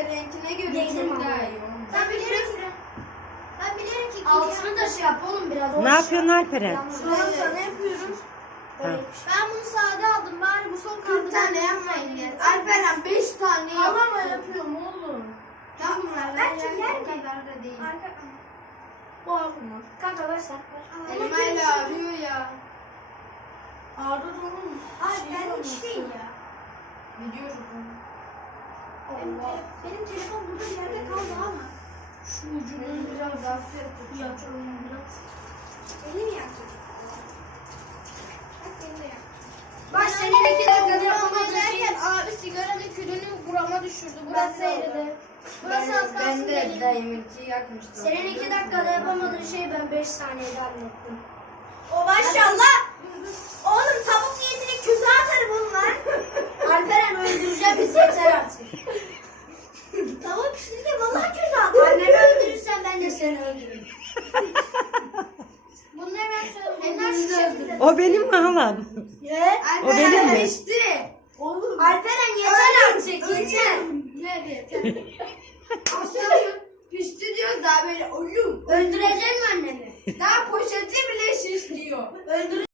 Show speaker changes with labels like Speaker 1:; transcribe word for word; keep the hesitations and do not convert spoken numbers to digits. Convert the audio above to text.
Speaker 1: Alperen'kine göre
Speaker 2: Değilim
Speaker 1: çok
Speaker 2: ama.
Speaker 1: daha iyi.
Speaker 3: Ben biliyorum ki. Ben biliyorum ki.
Speaker 2: Altını da şey yap oğlum biraz.
Speaker 4: Ne yapıyorsun Alperen?
Speaker 1: Sonra sana yapıyorum.
Speaker 4: Ha.
Speaker 3: Ben bunu sade aldım. Bari bu son kaldı.
Speaker 1: kırk tane yapmayın ya. Alperen beş tane yap. Ama yapıyorum oğlum. Tamam
Speaker 2: Belki
Speaker 1: ben
Speaker 2: yer
Speaker 1: o
Speaker 2: mi?
Speaker 1: kadar da değil.
Speaker 3: Arka.
Speaker 2: Bu aklıma. Kanka ver sen.
Speaker 1: Elmayla ağrıyor ya.
Speaker 2: Ağrı oğlum.
Speaker 3: Ay ben hiç değil ya.
Speaker 1: Biliyoruz onu.
Speaker 3: Benim,
Speaker 2: Allah.
Speaker 3: te- benim telefon burada bir yerde kaldı ama.
Speaker 2: Şu ucunu biraz daha yapalım biraz.
Speaker 3: Beni mi yakacak? Bak beni de yak.
Speaker 2: Bak senin iki dakikada
Speaker 1: Burama
Speaker 2: yapamadığın şey.
Speaker 1: derken abi sigaranın külünü burama düşürdü. Burası
Speaker 3: Ben de
Speaker 1: eridi.
Speaker 3: Burası az kalsın
Speaker 1: Ben de
Speaker 3: benim.
Speaker 1: dayımınki yakmıştım.
Speaker 2: Senin iki dakikada yapamadığın şeyi ben beş saniyede hallettim.
Speaker 3: O maşallah. Oğlum tavuk niyetine küze atarım onlar.
Speaker 2: Alperen öldüreceğim bizi yeter artık.
Speaker 3: Tavuk pişirirken vallahi küze atarım.
Speaker 2: Annemi öldürürsen ben de seni öldürürüm.
Speaker 3: Bunları ben söyleyeyim. Enler şu şekilde.
Speaker 4: O benim mi halam?
Speaker 2: Ye.
Speaker 4: O benim mi?
Speaker 1: Pişti.
Speaker 2: Oğlum. Alperen yeter artık yeter.
Speaker 1: Ne yeter. Aşağı pişti diyoruz daha böyle oğlum.
Speaker 2: Öldürecek mi annemi?
Speaker 1: Daha poşeti bile şişliyor.
Speaker 2: Öldür.